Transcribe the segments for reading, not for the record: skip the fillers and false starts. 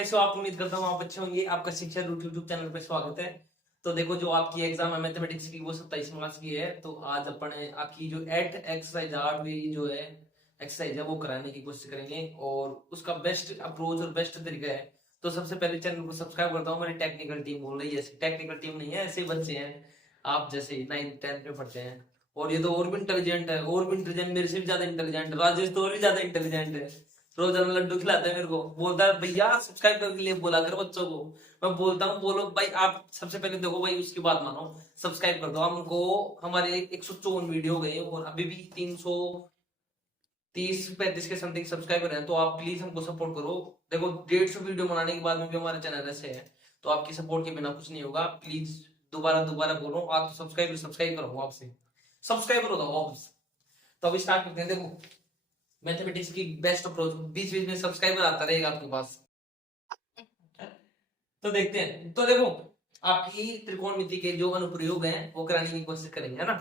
कैसे हो आप? उम्मीद करता हूँ आप अच्छे होंगे। आपका शिक्षा रूट यूट्यूब चैनल पे स्वागत है। तो देखो, जो आपकी एग्जाम है मैथमेटिक्स की वो 27 मार्च की है। तो आज अपन आपकी जो 8 एक्सरसाइज 8वीं जो है एक्सरसाइज है वो कराने की कोशिश करेंगे और उसका बेस्ट अप्रोच और बेस्ट तरीका है। तो सबसे पहले चैनल को सब्सक्राइब करता हूँ। मेरी टेक्निकल टीम बोल रही है, ऐसी टेक्निकल टीम नहीं है, ऐसे बच्चे हैं आप जैसे 9th 10th में पढ़ते हैं। और ये तो और भी इंटेलिजेंट है, और भी इंटेलिजेंट, मेरे से भी ज्यादा इंटेलिजेंट। राजेश तो और भी ज्यादा इंटेलिजेंट है। रोजाना लड्डू खिलाता है मेरे को, बोलता है भैया सब्सक्राइब करने के लिए बोला कर बच्चों को। मैं बोलता हूँ बोलो भाई, आप सबसे पहले देखो भाई, उसकी बात मानो, सब्सक्राइब कर दो। हमको हमारे 154 वीडियो हो गए और अभी भी 330-35 के समथिंग सब्सक्राइबर हैं। तो आप प्लीज हमको सपोर्ट करो। देखो, 150 वीडियो बनाने के बाद में भी हमारा चैनल ऐसे है, तो आपकी सपोर्ट के बिना कुछ नहीं होगा। प्लीज दोबारा दोबारा बोल रहा हूँ, आप सब्सक्राइब सब्सक्राइब करो, आपसे सब्सक्राइब करो वापस। तो अभी स्टार्ट करते हैं। देखो, मैथमेटिक्स की बेस्ट अप्रोच, बीच बीच में सब्सक्राइबर आता रहेगा आपके पास। तो देखते हैं। तो देखो, आपकी त्रिकोणमिति के जो अनुप्रयोग हैं वो कराने की कोशिश करेंगे, है ना।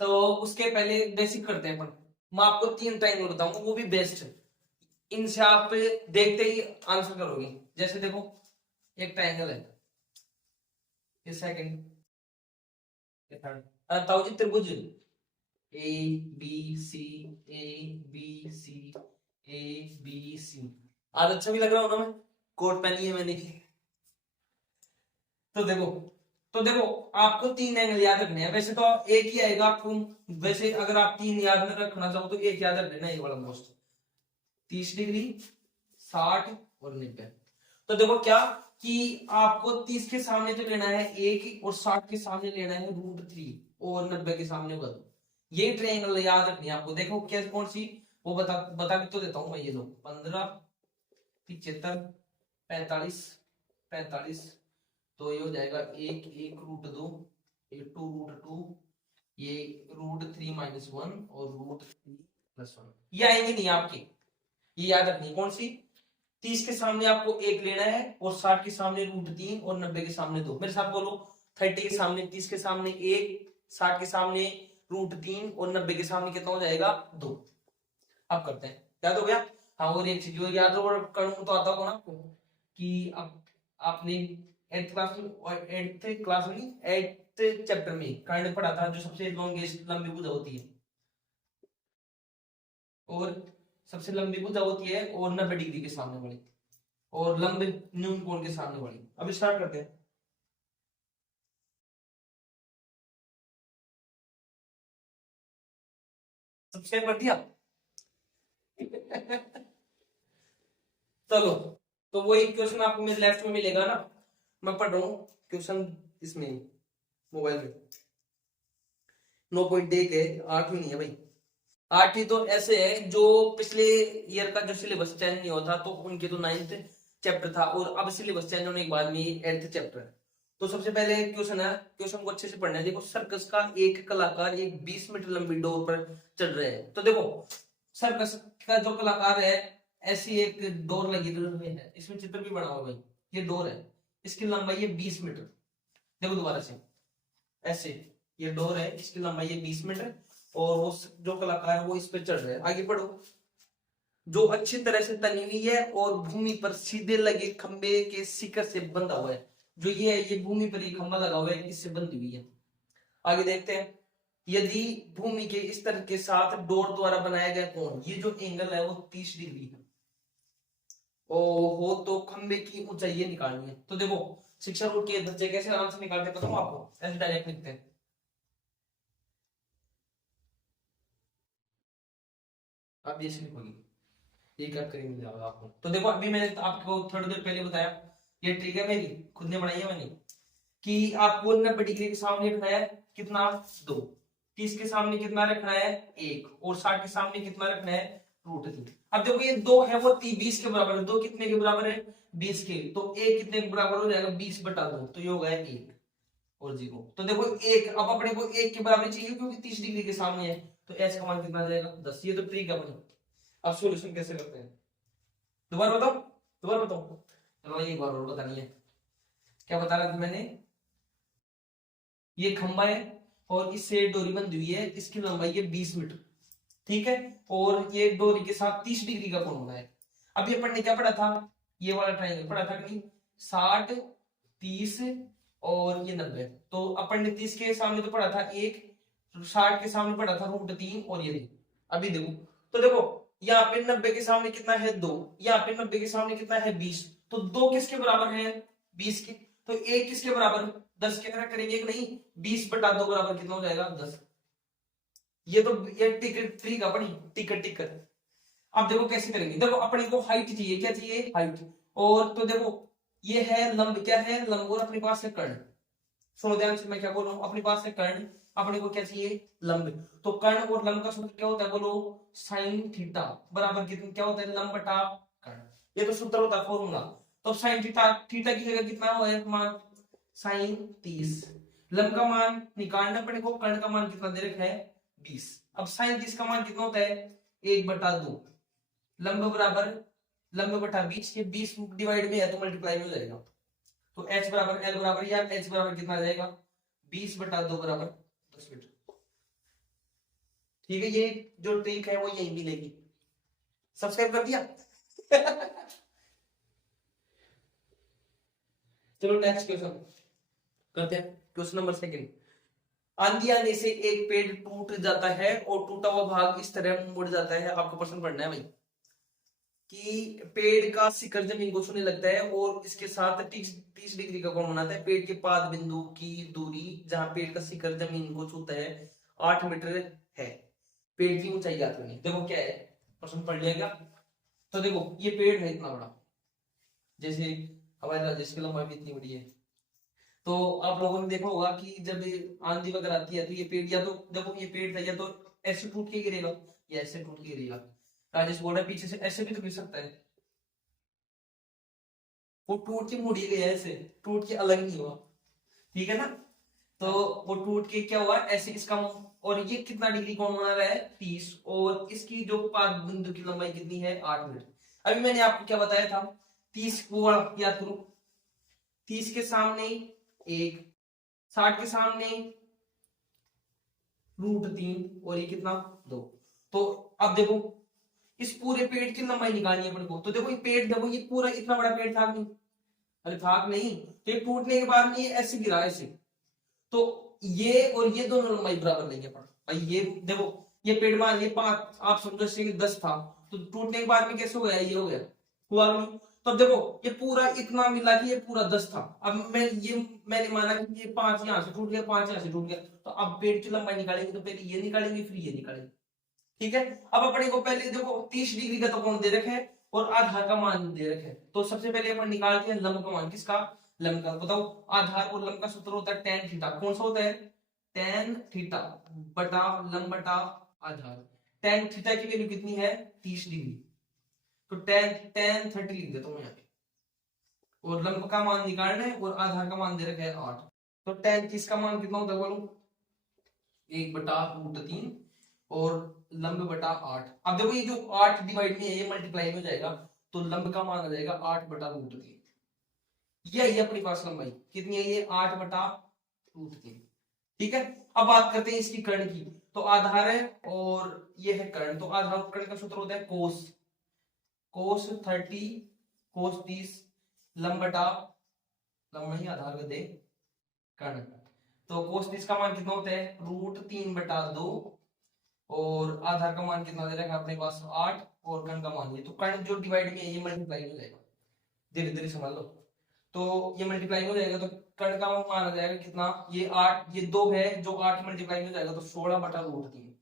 तो उसके पहले बेसिक करते हैं अपन। मैं आपको 3 ट्रायंगल बताऊंगा, वो भी बेस्ट। इनसे आप देखते ही आंसर करोगे। जैसे देखो, एक ट्रायंगल है, ये सेकंड, ये थर्ड। बताओ जी, त्रिभुज A B C, A B C, A B C. आज अच्छा भी लग रहा हूं ना मैं? कोट पहनी है मैंने। तो देखो, आपको 3 एंगल याद रखने हैं। वैसे तो एक ही आएगा आपको, वैसे अगर आप 3 याद में रखना चाहो तो एक याद रख लेना, ये वाला मोस्ट 30 डिग्री, 60 और 90। तो देखो क्या कि आपको 30 के सामने तो लेना है 1 और 60 के सामने लेना है √3 और 90 के सामने 1। ये ट्रायंगल याद रखनी है आपको। देखो क्या कौन सी, वो बता भी तो देता हूं मैं। ये लो, 15, 75, 45, 45। तो ये हो जाएगा 1 √2, ये 2 √2, ये √3 - 1 और √3 + 1। ये आएंगे नहीं आपके, ये याद रखनी। कौन सी? 30 के सामने आपको 1 लेना है और 60 के सामने √3 और 90 के सामने 2। मेरे साथ बोलो, 30 के सामने 30 के सामने 1, 60 के सामने √3 और 90 के सामने कितना हो जाएगा 2। अब करते हैं, याद हो गया। हाँ, और एक चीज जो याद हो करूँ तो आता होगा ना आपको कि अब आपने 8th क्लास में, 8th क्लास में नहीं, 8th चैप्टर में काइंड पढ़ा था, जो सबसे लॉन्गेस्ट लंबी भुजा होती है और सबसे लंबी भुजा होती है और 90 डिग्री के सामने वाली और लंबे न्यून कोण के सामने वाली। अब स्टार्ट करते हैं। सब्सक्राइब कर दिया? चलो, तो वही क्वेश्चन आपको मेरे लेफ्ट में मिलेगा ना। मैं पढ़ रहा हूँ क्वेश्चन इसमें, मोबाइल में 9.1 है, 8 नहीं है भाई। 8 तो ऐसे है जो पिछले ईयर का जो सिलेबस चेंज नहीं हुआ था, तो उनके तो 9th चैप्टर था और अब सिलेबस चेंज होने के बाद में 8th चैप्टर है। तो सबसे पहले क्वेश्चन है, क्वेश्चन को अच्छे से पढ़ना है। देखो, सर्कस का एक कलाकार एक 20 मीटर लंबी डोर पर चढ़ रहे हैं। तो देखो, सर्कस का जो कलाकार है, ऐसी एक डोर लगी हुई है, इसमें चित्र भी बना हुआ भाई। ये डोर है, इसकी लंबाई है 20 मीटर। देखो दोबारा से, ऐसे ये डोर है, इसकी लंबाई है 20 मीटर और वो जो कलाकार है वो इस पे चढ़ रहे हैं। आगे पढ़ो। जो अच्छी तरह से तनी हुई है और भूमि पर सीधे लगे खंबे के शिखर से बंधा हुआ है। जो ये है, ये भूमि पर एक खंबा लगा हुआ है, इससे बंधी हुई है। आगे देखते हैं। यदि भूमि के स्तर के साथ डोर द्वारा बनाया गया कोण, ये जो एंगल है वो 30 डिग्री है ओ हो, तो खंबे की ऊंचाई ये निकालनी है। तो देखो, शिक्षा रूट के बच्चे कैसे आराम से निकालते हैं पता हूँ आपको, ऐसे डायरेक्ट लिखते हैं। आप ये लिखोगे, ये क्या करेंगे जाएगा आपको। तो देखो, अभी मैंने आपको थोड़ी देर पहले बताया, ये ट्रिक है मेरी, खुद ने बनाई है मैंने, कि आपको 90 डिग्री के सामने रखना है कितना 2, 30 के सामने कितना रखना है 1 और 60 के सामने कितना रखना है √3। अब देखो, ये 2 है वो 20 के बराबर है। 2 कितने के बराबर है? 20 के। तो 1 कितने के बराबर हो जाएगा? 20/2। तो ये हो गया 1 और 0। तो देखो 1, अब अपने को 1 के बराबर चाहिए क्योंकि 30 डिग्री के सामने है। तो एस का मान कितना आ जाएगा? 10। ये तो ट्रिक है अपनी। अब सॉल्यूशन कैसे करते हैं, दोबारा बताओ, दोबारा बताओ। चलो एक बार और बतानी है। क्या बता रहा था मैंने? ये खंबा है और इससे डोरी बंधी हुई है, इसकी लंबाई है 20 मीटर, ठीक है। और ये डोरी के साथ 30 डिग्री का कोण होना है। अब ये अपन ने क्या पढ़ा था? ये वाला ट्राइंगल पढ़ा था कि नहीं, 60 30 और ये 90। तो अपन ने 30 के सामने तो पढ़ा था 1, 60 के सामने पढ़ा था √3 और ये 2। अभी देखो, तो देखो यहाँ पे 90 के सामने कितना है 2, यहाँ पे 90 के सामने कितना है 20, तो 2 किसके बराबर है 20 के, तो 1 किसके बराबर 10 के, तरह करेंगे कि नहीं, 20/2 बराबर कितना हो जाएगा 10। ये तो ये टिकट फ्री का अपनी टिकट टिकट। अब देखो कैसे करेंगे, देखो अपने को हाइट चाहिए, क्या चाहिए हाइट, और तो देखो ये है लंब, क्या है लंब, और अपने पास है कर्ण। सुनो ध्यान से मैं क्या बोल रहा हूँ, अपने पास है कर्ण, अपने को क्या चाहिए लंब। तो कर्ण और लंब का सूत्र क्या होता है बोलो, साइन थीटा बराबर कितना क्या होता है लंब बटा कर्ण, ये तो सूत्र होता है फॉर्मूला। तो साइन थीटा, थीटा की जगह कितना हुआ है मान साइन 30, लंब का मान निकालना अपने को, कर्ण का मान कितना दे रखा है 20। अब साइन 30 का मान कितना होता है 1/2, लंब बराबर लंब बटा 20, ये 20 डिवाइड में है तो मल्टीप्लाई में हो जाएगा। तो h बराबर l बराबर या h बराबर कितना आ जाएगा 20/2 बराबर 10 मीटर। ठीक है, ये जो ट्रिक है वो यही मिलेगी। सब्सक्राइब कर दिया? चलो नेक्स्ट क्वेश्चन करते हैं, क्वेश्चन नंबर 2। आंधी आने से एक पेड़ टूट जाता है और टूटा हुआ भाग इस तरह मुड़ जाता है। आपको प्रश्न पढ़ना है भाई कि पेड़ का शिखर जमीन को छूने लगता है और इसके साथ 30 डिग्री का कोण बनाता है। पेड़ के पाद बिंदु की दूरी जहां पेड़ का शिखर जमीन को छूता है 8 मीटर है। पेड़ की ऊंचाई ज्ञात करनी। देखो क्या है, प्रश्न पढ़ लिया क्या? तो देखो ये पेड़ है इतना बड़ा, जैसे हमारे राजेश की लंबाई भी इतनी बड़ी है। तो आप लोगों ने देखा होगा कि जब आंधी वगैरह आती है तो ये पेड़, या तो देखो ये पेड़ था, या तो ऐसे टूट के गिरेगा या ऐसे टूट के गिरेगा। राजेश बोल रहा है पीछे से ऐसे भी तो गिर सकता है, वो टूट के मुड़ ही गया, ऐसे टूट के अलग नहीं हुआ, ठीक है ना। तो वो टूट के क्या हुआ ऐसे इसका, और ये कितना डिग्री कोण बना रहा है 30, और इसकी जो पाद बिंदु की लंबाई कितनी है 8 मीटर। अभी मैंने आपको क्या बताया था, 30 को याद करो, 30 के सामने 1, 60 के सामने √3 और ये कितना 2। तो अब देखो इस पूरे पेड़ की लंबाई निकालनी है अपने को। तो देखो ये पेड़, देखो ये पूरा इतना बड़ा पेड़ था नहीं, अरे था नहीं, तो ये टूटने के बाद में ये ऐसे गिरा ऐसे, तो ये और ये दोनों लंबाई बराबर लेंगे अपन भाई। ये देखो ये पेड़ मान ये 5, आप समझो इससे 10 था, तो टूटने के बाद में कैसे हो गया, ये हो गया, हुआ नहीं। तो अब देखो ये पूरा इतना मिला कि ये पूरा 10 था। अब मैंने माना कि ये 5 यहाँ से टूट गया, 5 यहाँ से टूट गया, तो अब पेड़ की लंबाई निकालेंगे, तो पहले ये निकालेंगे फिर ये निकालेंगे, ठीक है। अब अपने को पहले देखो 30 डिग्री का तो कोण दे रखे है और आधार का मान दे रखे है, तो सबसे पहले अपन निकालते हैं लंब का मान, किसका लंब का। बताओ आधार और लंब का सूत्र होता है tan थीटा, कौन सा होता है tan थीटा बटा लंब बटा आधार। tan थीटा की वैल्यू कितनी है 30 डिग्री, तो tan 30 लिख देता हूं यहाँ पे, और लंब का मान निकालना है और आधार का मान दे रखा है 8। तो tan 30 का मान कितना होता है बोलो 1/√3 और लंब बटा 8। अब देखो ये जो 8 डिवाइड में है ये मल्टीप्लाई में हो जाएगा, तो लंब का मान आ जाएगा 8/√3। यही अपने पास लंबाई कितनी है ये 8/√3, ठीक है। अब बात करते हैं इसकी कर्ण की। तो आधार है और ये है कर्ण, तो आधार और कर्ण का सूत्र होता है cos 30 cos 30 लंब बटा लंब नहीं आधार का दे कर्ण। तो cos 30 का मान कितना होता है √3/2 और आधार का मान कितना दे रखा है अपने पास 8 और कर्ण का मान ये, तो कर्ण जो डिवाइड में है ये मल्टीप्लाई हो जाएगा, धीरे धीरे समझ लो। तो ये मल्टीप्लाई हो जाएगा तो कर्ण का मान आ जाएगा कितना, ये 8 ये 2 है जो 8 मल्टीप्लाई हो जाएगा तो 16/√3।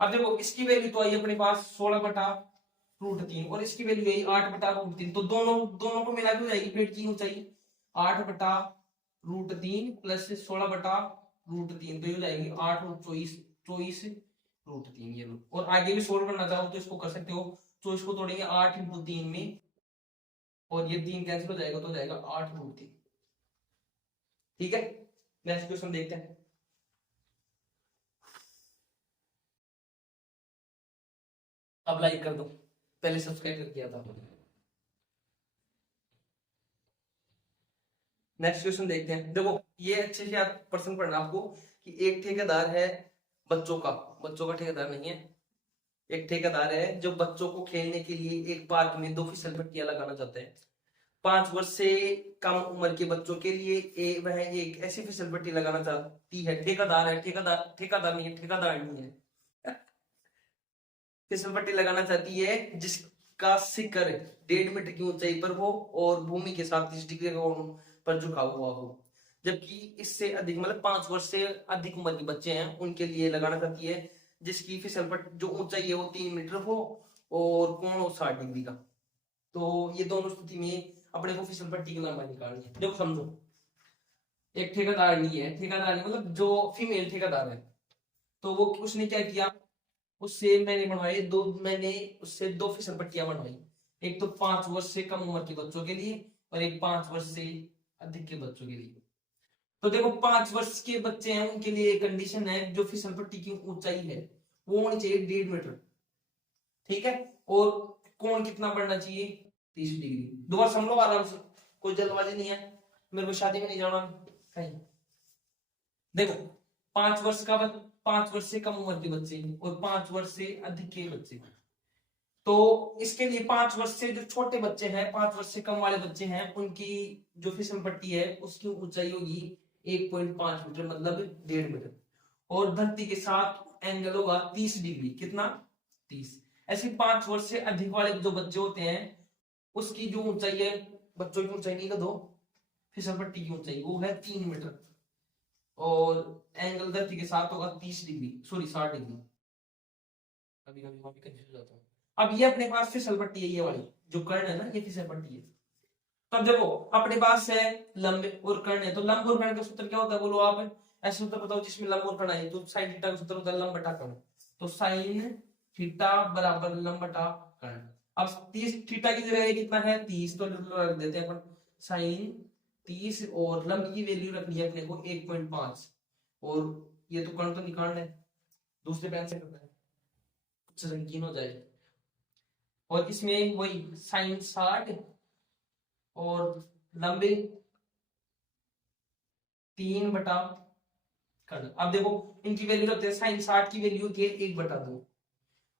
अब देखो इसकी वैल्यू तो आई अपने पास 16/√3 और इसकी वैल्यू आई 8/√3, तो दोनों दोनों को मिला के हो जाएगी पेड़ की ऊंचाई 8/√3 प्लस 16/√3, तो ये हो जाएगी 8 और 24√3 ये लो। और आगे भी सोल्व करना चाहो तो इसको कर सकते हो, 24 को तोड़ेंगे 8 × 3 में और ये 3 कैंसिल हो जाएगा तो हो जाएगा 8√3, ठीक है। नेक्स्ट क्वेश्चन देखते हैं। अब लाइक कर दो, पहले सब्सक्राइब कर दिया था। नेक्स्ट क्वेश्चन देखते हैं। देखो ये अच्छे से आप प्रश्न पढ़ना आपको कि एक ठेकेदार है बच्चों का ठेकेदार नहीं है, एक ठेकेदार है जो बच्चों को खेलने के लिए एक पार्क में 2 फिसल पट्टियां लगाना चाहते हैं। 5 वर्ष से कम उम्र के बच्चों के लिए वह एक ऐसी फिसल पट्टी लगाना चाहती है। ठेकेदार है, ठेकेदार नहीं है, ठेकेदार नहीं है। फिसल पट्टी लगाना चाहती है जिसका शिखर 1.5 मीटर की ऊंचाई पर हो और भूमि के साथ 30 डिग्री कोण पर झुका हुआ हो। जबकि इससे अधिक मतलब 5 वर्ष से अधिक उम्र के बच्चे हैं उनके लिए लगाना चाहती है जिसकी फिसल पट्टी जो ऊंचाई है वो 3 मीटर हो और कोण हो 60 डिग्री का। तो ये दोनों स्थिति में अपने को फिसल पट्टी की लंबाई निकालनी है। देखो समझो, एक ठेकेदार नहीं है, ठेकेदार नहीं मतलब जो फीमेल ठेकेदार है, तो वो उसने क्या किया, मैंने उससे दो फिसल पट्टियां बनवाई। एक तो 5 वर्ष से कम उम्र के बच्चों के लिए और एक 5 वर्ष से अधिक के बच्चों के लिए। तो देखो 5 वर्ष के बच्चे हैं उनके लिए कंडीशन है जो फिसल पट्टी की ऊंचाई है वो होनी चाहिए 1.5 मीटर, ठीक है, और कोण कितना बढ़ना चाहिए 30 डिग्री। दोबारा समझ लो आराम से, कोई जल्दबाजी नहीं है, मेरे को शादी में नहीं जाना कहीं। देखो 5 वर्ष से कम उम्र के बच्चे और 5 वर्ष से अधिक के बच्चे, तो इसके लिए 5 वर्ष से जो छोटे बच्चे हैं, 5 वर्ष से कम वाले बच्चे हैं, उनकी जो फिसल पट्टी है उसकी ऊंचाई होगी 1.5 मीटर मतलब 1.5 मीटर, और धरती के साथ एंगल होगा 30 डिग्री। कितना 30। ऐसे 5 वर्ष से अधिक वाले जो बच्चे होते हैं उसकी जो ऊंचाई है, बच्चों की ऊंचाई नहीं का दो, फिसल पट्टी की ऊंचाई वो है 3 मीटर और एंगल धरती के साथ होगा 30 डिग्री, सॉरी 60 डिग्री। कभी कभी मैं भी कंफ्यूज हो जाता हूँ। अब ये अपने पास फिसल पट्टी है, ये वाली जो कर्ण है ना, ये फिसल पट्टी है। तो अब देखो अपने पास है लंब और कर्ण है, तो लंब और कर्ण का सूत्र क्या होता है बोलो आप, ऐसे सूत्र बताओ जिसमें लंब और कर्ण आए। तो साइन थीटा का सूत्र होता है लंब बटा कर्ण, तो साइन थीटा बराबर लंब बटा कर्ण। अब 30 थीटा की जगह कितना है 30, तो रख देते हैं अपन साइन 30 और लंब की वैल्यू रखनी है अपने को 1.5 और ये तो कर्ण तो निकालना है, दूसरे पेन से करना है रंगीन हो जाए। और इसमें वही साइन 60 और लंबे 3 बटा कर्ण। अब देखो इनकी वैल्यू रखते हैं, साइन 60 की वैल्यू होती है 1/2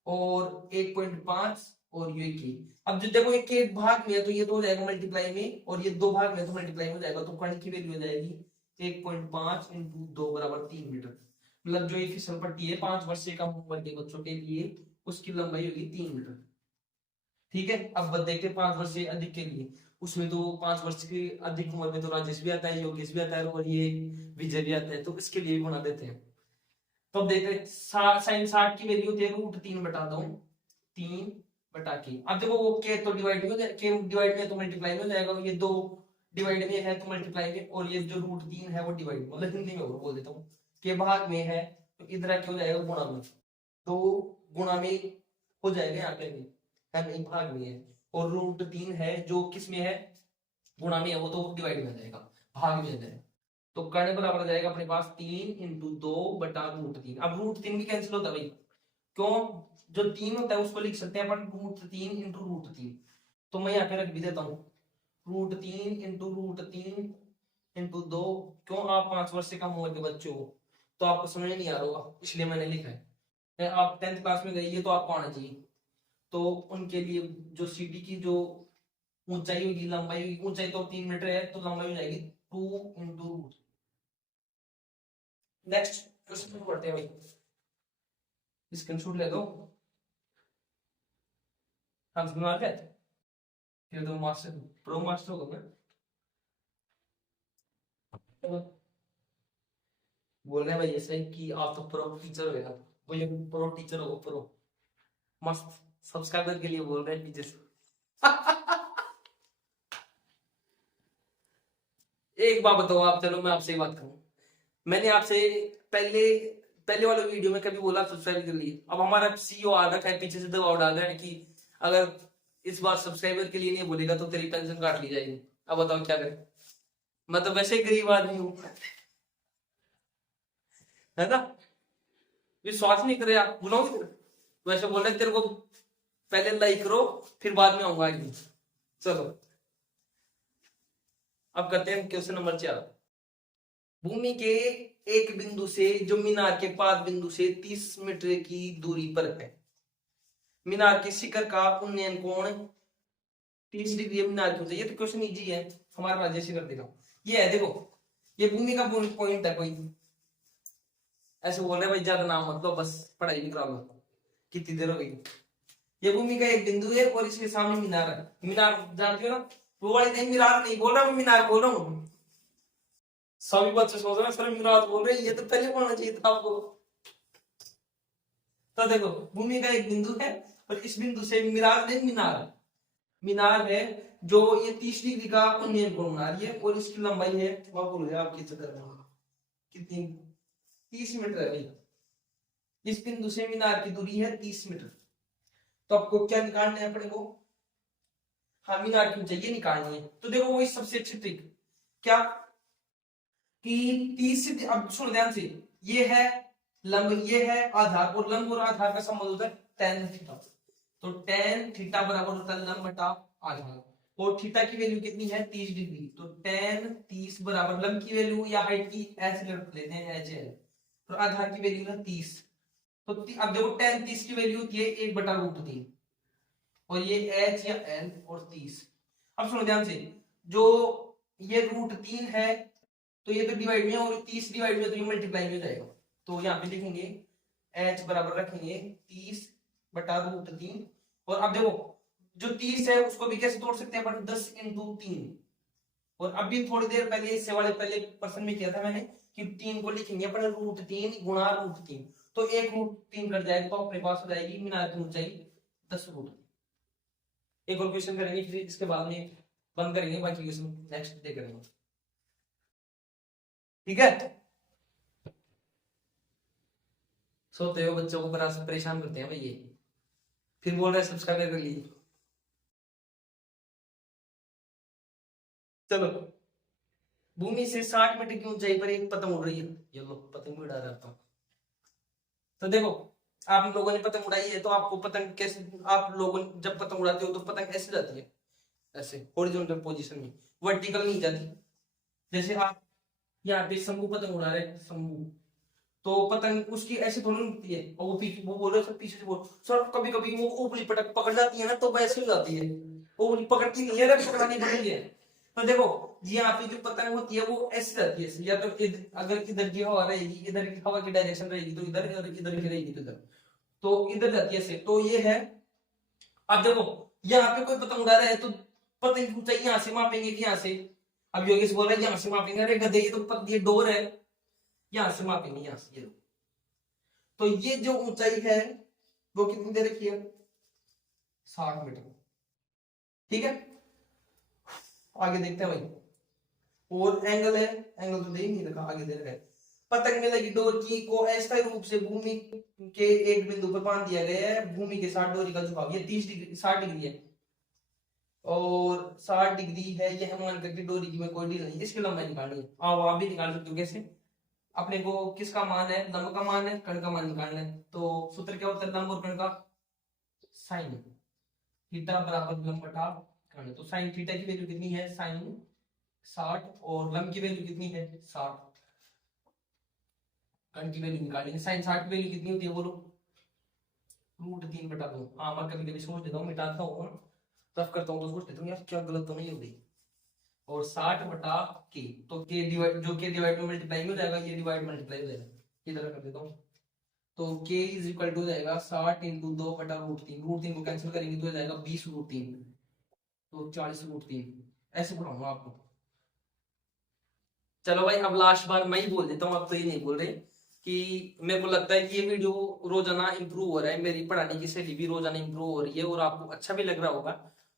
और 1.5 और ये की। अब जो देखो एक के भाग में है तो ये तो हो जाएगा मल्टीप्लाई में, और ये 2 भाग में तो मल्टीप्लाई हो जाएगा, तो कर्ण की वैल्यू हो जाएगी 1.5 × 2 बराबर 3 मीटर। मतलब जो ये फिसल पट्टी है 5 वर्ष से कम उम्र के बच्चों के लिए उसकी लंबाई होगी 3 मीटर, ठीक है। अब देखते हैं 5 वर्ष से अधिक के लिए, उसमें तो 5 वर्ष की अधिक उम्र में तो राजेश भी आता है, योगेश भी आता है और ये विजय भी आता है, तो इसके लिए भी बना देते हैं। तो अब देखते हैं साइन 60 की वैल्यू होती है √3/2 3/k। अब देखो वो के तो डिवाइड में के डिवाइड में तो मल्टीप्लाई में हो जाएगा, ये 2 डिवाइड में है तो मल्टीप्लाई में, और ये जो √3 है वो डिवाइड मतलब हिंदी में बोल देता हूँ के भाग में है तो इधर क्या हो जाएगा गुणा में, तो गुणा में हो जाएगा यहाँ पे भी है नहीं भाग में है, और √3 है जो किस में है गुणा में है वो तो डिवाइड में आ जाएगा, भाग में आ जाएगा। तो कर्ण बराबर आ जाएगा अपने पास 3 × 2/√3। अब √3 भी कैंसिल होता है भाई, क्यों, जो 3 होता है उसको लिख सकते हैं अपन √3 × √3, तो मैं यहाँ पे रख भी देता हूँ √3 × √3 × 2। क्यों, आप 5 वर्ष से कम उम्र के बच्चे हो तो आपको समझ नहीं आ रहा होगा इसलिए मैंने लिखा है। आप 10th क्लास में गए ये तो आपको आना चाहिए, तो उनके लिए जो सीटी की जो ऊंचाई होगी लंबाई होगी, ऊंचाई तो 3 मीटर है तो लंबाई हो जाएगी 2 × नेक्स्ट क्वेश्चन पढ़ते हैं भाई, स्क्रीनशॉट ले दो। हाँ समझ आ गया, फिर तो मास्टर प्रो मास्टर होगा मैं। बोल रहे हैं भाई ऐसा ही कि आप तो प्रो टीचर हो गया, वो ये प्रो टीचर हो प्रो मस्त, सब्सक्राइबर के लिए बोल रहे हैं टीचर से। एक बात बताओ आप, चलो मैं आपसे बात करूं, मैंने आपसे पहले पहले वाले वीडियो में कभी बोला सब्सक्राइब कर लिए, अब हमारा सीईओ आ रखा है पीछे से दबाव डाल रहा है कि अगर इस बार सब्सक्राइबर के लिए नहीं बोलेगा तो तेरी पेंशन काट ली जाएगी। अब बताओ क्या करें, मैं तो वैसे ही गरीब आदमी हूँ, है ना, विश्वास नहीं करे आप बुलाओगे वैसे बोल रहे तेरे को पहले लाइक करो फिर बाद में आऊंगा। चलो अब करते हैं क्वेश्चन नंबर 4। भूमि के एक बिंदु से जो मीनार के पाद बिंदु से 30 मीटर की दूरी पर है, मीनार के शिखर का उन्नयन कोण 30 डिग्री है मीनार क्यों चाहिए? तो क्वेश्चन इजी है, हमारा राजेश कर देगा। ये है देखो, ये भूमि का पॉइंट है, कोई ऐसे बोल रहे भाई ज्यादा नाम मतलब बस पढ़ाई नहीं करा लो, कितनी देर हो गई। ये भूमि का एक बिंदु है और इसके सामने मीनार है। मीनार जानते हो ना, वो वाले नहीं, मीनार नहीं बोल रहा मैं, मीनार बोल रहा हूँ। सभी बच्चे सोच रहे हैं सर मीनार बोल रहे हैं, ये तो पहले बोलना चाहिए था आपको। तो देखो भूमि का एक बिंदु है और इस बिंदु से मीनार नहीं, मीनार है जो ये 30 डिग्री का उन्नयन कोण बना रही है और इसकी लंबाई है, वह बोल रहे आपकी चक्कर में कितनी, 30 मीटर है भाई। इस बिंदु से मीनार की दूरी है 30 मीटर। तो आपको क्या निकालना है अपने को, हाँ मीनार की चाहिए निकालनी है। तो देखो वही सबसे अच्छी ट्रिक क्या कि 30 से, अब सुन ध्यान से, ये है लंब, ये है आधार, और लंब और आधार का संबंध होता है tan थीटा। तो tan थीटा बराबर होता है लंब बटा आधार, और थीटा की वैल्यू कितनी है 30 डिग्री। तो tan 30 बराबर लंब की वैल्यू या हाइट की एच लेते हैं, एच है, और आधार की वैल्यू है 30। तो अब देखो tan 30 की वैल्यू होती है 1/√3, और ये h या n और 30। अब सुनो ध्यान से, जो ये √3 है तो ये तो डिवाइड में, और 30 डिवाइड में तो ये मल्टीप्लाई में हो जाएगा। तो यहाँ पे लिखेंगे h बराबर रखेंगे 30/√3। और अब देखो जो 30 है उसको भी कैसे तोड़ सकते हैं अपन, 10 × 3। और अभी थोड़ी देर पहले इससे वाले पहले पर्सन में किया था मैंने कि 3 को लिखेंगे अपन √3 गुणा √3, तो 1√3 कट जाएगा, तो अपने पास हो जाएगी मीनार की ऊंचाई 10√3। एक और क्वेश्चन करेंगे, फिर इसके बाद में बंद करेंगे, बाकी क्वेश्चन नेक्स्ट डे करेंगे, ठीक है। सोते हुए बच्चों को बड़ा परेशान करते हैं भाई ये, फिर बोल रहे हैं सब्सक्राइब कर लीजिए। चलो, भूमि से 60 मीटर की ऊंचाई पर एक पतंग उड़ रही है, ये लो पतंग भी उड़ा रहा हूं। तो देखो आप लोगों ने पतंग उड़ाई है, तो आपको पतंग कैसे, आप लोगों जब पतंग उड़ाते हो तो पतंग ऐसे जाती है, ऐसे हॉरिजॉन्टल पोजीशन में, वर्टिकल नहीं जाती। जैसे आप यहाँ पे शंभू पतंग उड़ा रहे हैं, शंभू, तो पतंग उसकी ऐसे थोड़ी उड़ती है, और वो पीछे, वो बोल रहे सर पीछे से बोल सर, कभी कभी वो ऊपरी पटक पकड़ जाती है ना, तो वैसे हो जाती है, वो पकड़ती नहीं है, पकड़ानी पड़ती है। तो देखो यहाँ पे जो पतंग होती है वो ऐसे रहती है, या तो अगर इधर की हवा रहेगी, इधर की हवा की डायरेक्शन रहेगी तो इधर, और इधर की रहेगी तो इधर, तो इधर जाती है ऐसे। तो ये है, अब देखो यहाँ पे कोई पतंग उड़ा रहा है तो पतंग की ऊंचाई यहाँ से मापेंगे कि यहाँ से, अब योगेश बोल रहा है यहाँ से मापेंगे, अरे गधे ये तो ये डोर है, यहाँ से मापेंगे, यहाँ से ये। तो ये जो ऊंचाई है वो कितनी दे रखी है, 60 मीटर, ठीक है। आगे देखते हैं भाई, और एंगल है, एंगल तो दे ही नहीं रखा, आगे दे रखा है, पतंग में लगी डोर की को अस्थायी रूप से भूमि के एक बिंदु पर बांध दिया गया है, भूमि के साथ डोरी का झुकाव, ये 30 डिग्री 60 डिग्री है, और 60 डिग्री है, यह मान करके डोरी की में कोई डील नहीं, इसकी लंबाई निकालनी है। आप भी निकाल सकते हो, कैसे, अपने को किसका मान है, लंब का मान है, कण का मान निकालना है। तो सूत्र क्या होता है लंब और कण का, साइन थीटा बराबर लंब बटा कण। तो साइन थीटा की वैल्यू कितनी है, साइन 60, और लंब की वैल्यू कितनी है 60, कण की वैल्यू निकालनी है। साइन 60 की वैल्यू कितनी होती है बोलो, √3/2। हाँ मैं कभी कभी सोच देता हूँ, मिटाता हूँ, रफ करता हूँ तो सोच देता हूँ यार क्या गलत तो नहीं हो गई। और 60/k, तो k डिवाइड, जो k डिवाइड में मल्टीप्लाई हो जाएगा, ये डिवाइड मल्टीप्लाई हो जाएगा, इधर कर देता हूँ। तो k इज इक्वल टू हो जाएगा 60 × 2/√3, √3 को कैंसिल करेंगे तो हो जाएगा 20√3, तो 40√3, ऐसे पढ़ाऊंगा आपको। चलो भाई अब लास्ट बार मैं ही बोल देता हूँ, अब तो ये नहीं बोल रहे, कि मेरे को लगता है कि ये वीडियो रोजाना इंप्रूव हो रहा है, मेरी पढ़ाने की शैली भी रोजाना इंप्रूव हो रही है, और आपको अच्छा भी लग रहा होगा।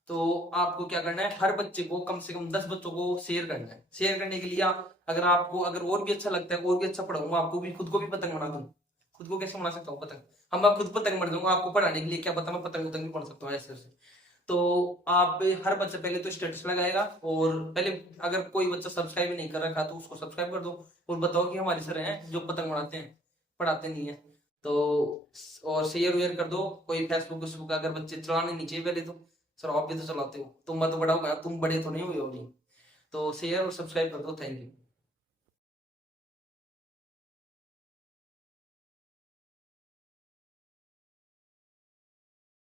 तो आपको क्या करना है, हर बच्चे को कम से कम 10 बच्चों को शेयर करना है। शेयर करने के लिए अगर आपको, अगर और भी अच्छा लगता है, और भी अच्छा पढ़ाऊंगा, आपको भी, खुद को भी पतंग बना दूं। खुद को कैसे बना सकता हूँ पतंग, हम मैं खुद पतंग बना दूंगा आपको पढ़ाने के लिए, क्या पता मैं पतंग भी पढ़ सकता हूँ ऐसे ऐसे। तो आप हर बच्चा पहले तो स्टेटस लगाएगा, और पहले अगर कोई बच्चा सब्सक्राइब नहीं कर रखा तो उसको सब्सक्राइब कर दो, और बताओ कि हमारे सर हैं जो पतंग बनाते हैं, पढ़ाते नहीं है। तो और शेयर वेयर कर दो, कोई फेसबुक अगर बच्चे चलाने नहीं चाहिए पहले तो, सर आप भी तो चलाते हो, तुम मैं तो बड़ा होगा, तुम बड़े तो नहीं हुए हो अभी। तो शेयर और सब्सक्राइब कर दो, थैंक यू।